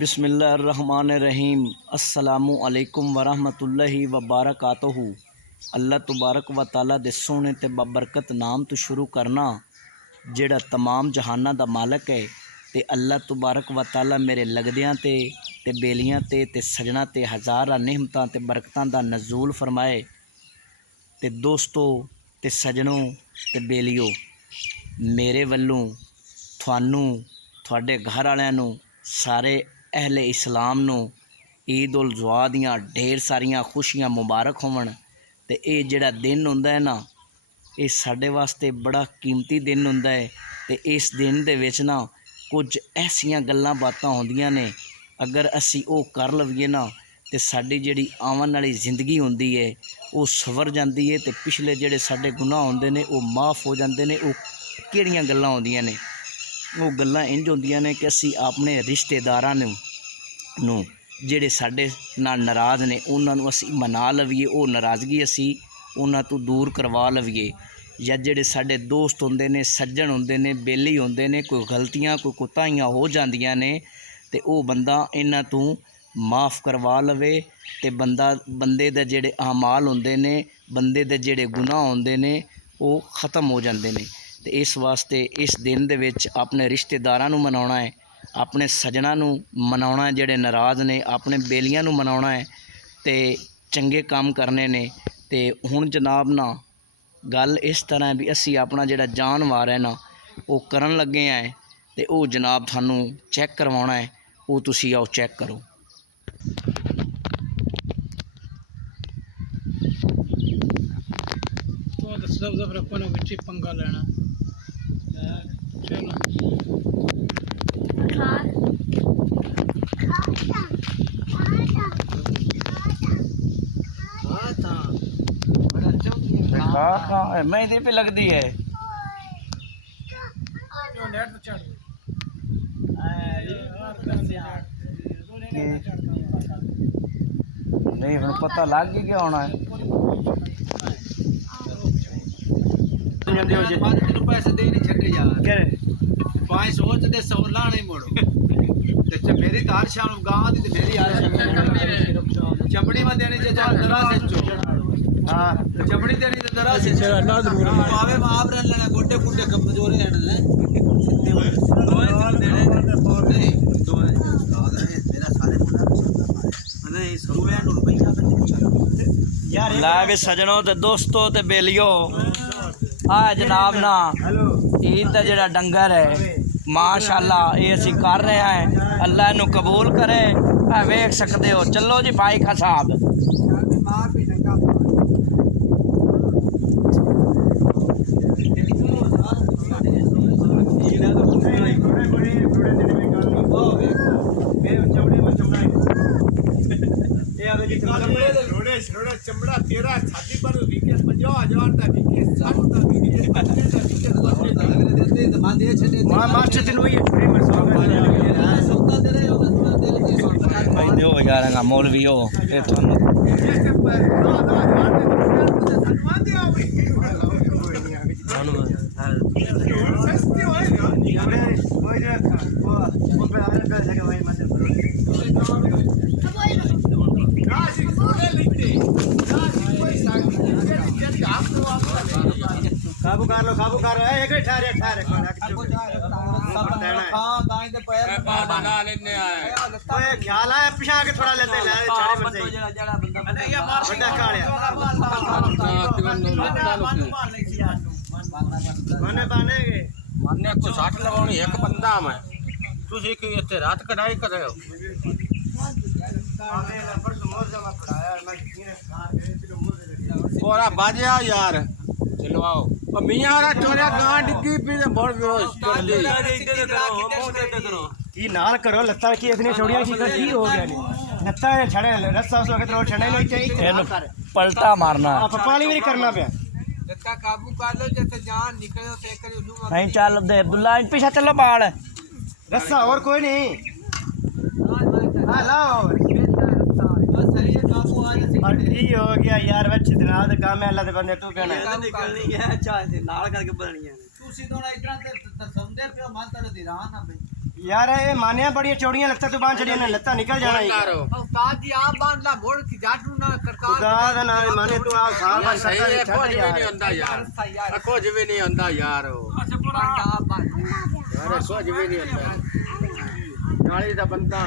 बिस्मिल्लाहिर्रहमानिर्रहीम। अस्सलामु अलैकुम वरहमतुल्लाहि वबरकातुहू। अल्लाह तबारक व तआला दे सोहने ते बबरकत नाम तो शुरू करना जेड़ा तमाम जहाना दा मालक है। ते अल्लाह तबारक व तआला मेरे लगदियां ते बेलियां ते सजना ते हज़ारा नेमतां ते बरकतां दा नज़ूल फरमाए। ते दोस्तों ते सजनों ते बेलियो, मेरे वल्लों थानू थोड़े घर वालियां नू सारे अहले इस्लाम नू ईद उल ज़ुहा दियां ढेर सारियां खुशियां मुबारक होवन। ते ये जेड़ा दिन हुंदा है ना, ये साडे वास्ते बड़ा कीमती दिन हुंदा है। ते इस दिन दे विच ना कुछ ऐसियां गल्लां बातां होंदियां ने, अगर असी वो कर लवीए ना ते साडी जेड़ी आवन वाली जिंदगी हुंदी है वो सवर जाती है। ते पिछले जेड़े साडे गुनाह हुंदे ने वो माफ़ हो जाते हैं। वो किहड़ियां गल्लां होंदियां ने, वो गल्लां इंज होंदियां ने कि असी अपने रिश्तेदारां नू जेड़े साडे नाल नाराज़ ने उन्हां नू असी मना लवीए, वो नाराज़गी असी उन्हां तो दूर करवा लवीए। या जेड़े साडे दोस्त हुंदे ने, सज्जन हुंदे ने, बेली हुंदे ने, कोई गलतियां कोई कोताहियां हो जांदियां ने ते वो बंदा इन्हां तो माफ़ करवा लवे। ते बंदे दे जेड़े अमाल हुंदे ने, बंदे दे जेड़े गुनाह हुंदे ने वो ख़त्म हो जांदे ने। ते इस वास्ते इस दिन दे विच अपने रिश्तेदारां नू मनाउणा है, अपने सजनां नू मनाउणा है जेड़े नाराज़ ने, अपने बेलियां नू मनाउणा है ते चंगे काम करने ने। ते हुण जनाब ना गल इस तरह है भी असी अपना जेड़ा जानवर है ना वो करन लगे हैं। ते वो जनाब थानू चैक करवाना है, वो तुसी आओ चैक करो। पंगा लेना चलो मेहंदी पे लगती है नहीं, हम पता लग ही गया होना है। पैसे दे नहीं छे यार, 500 दे 100 लाने मोड़ो। मेरी तार शाम गांव दी ते मेरी चपड़ी में देनी चाहिए दरा से चो। हां चपड़ी देनी ते दरा से ना जरूर आवे आप रहन लेना गोटे कुटे कमजोर हैं ना सिद्धे दवाई देने नहीं तो मेरा सारे नहीं 100 रुपया यार। ला भी सजनों ते दोस्तों ते बेलियो, आ जनाब ना ईद का जेड़ा डंगर है माशाअल्लाह ये असी कर रहे हैं, अल्लाह इनू कबूल करे। वेख सकते हो, चलो जी भाई का साहब। चमड़ा तेरा छाती पर विकेट 50,000 तक विकेट 60 तक विकेट 50 तक विकेट मान दिए छे मास्टर दिन वही सौदा दे रहे हो भाई दो यार का मौलवी हो ये थानू सस्ती होए काबू कर लो, काबू कर लो। एक ठहरे ठहरे बना लेने आए ओए ख्याल है पिछा के थोड़ा लेते ले छाड़े पर से बड़ा कालिया माने बानेगे मन्ने को 60 लगानी एक बंदा में तुसी की इत्ते रात कढ़ाई कर रहे हो। पूरा बाजा यार चलवाओ मियां रा चोरिया गां डिग्गी पे बहुत बेहोश कर दी की नाल करो लत्ता की इतनी छोड़ियां की हो गया लत्ता ने छड़े रस्सा उस वक्त रोड छड़े नहीं चाहिए पलटा मारना आप पानी भी करना पे लत्ता काबू कर लो जैसे जान निकले तो एक उल्लू नहीं चल दे अब्दुल्ला पीछे चलो बाल रस्सा और कोई नहीं। हां लाओ सही है काबू आ ठीक हो गया यार। वच जनाब काम है अल्लाह दे बंदे तू कहना निकलनी है चाहे नाल करके बननी है। तुसी तो इतना ते समझदे पियो मन ते दी राह ना भाई यार ये मानिया बड़ी चौड़ियां लगता तो बांध चढ़िया लत्ता निकल जाना उस्ताद जी आप बांध ला मोड़ की जाटू ना करता खुदा ना माने तू आ साल यार सही है कुछ भी नहीं होता यार कुछ भी नहीं होता यार आप बांध यार कुछ भी नहीं होता गाड़ी दा बंदा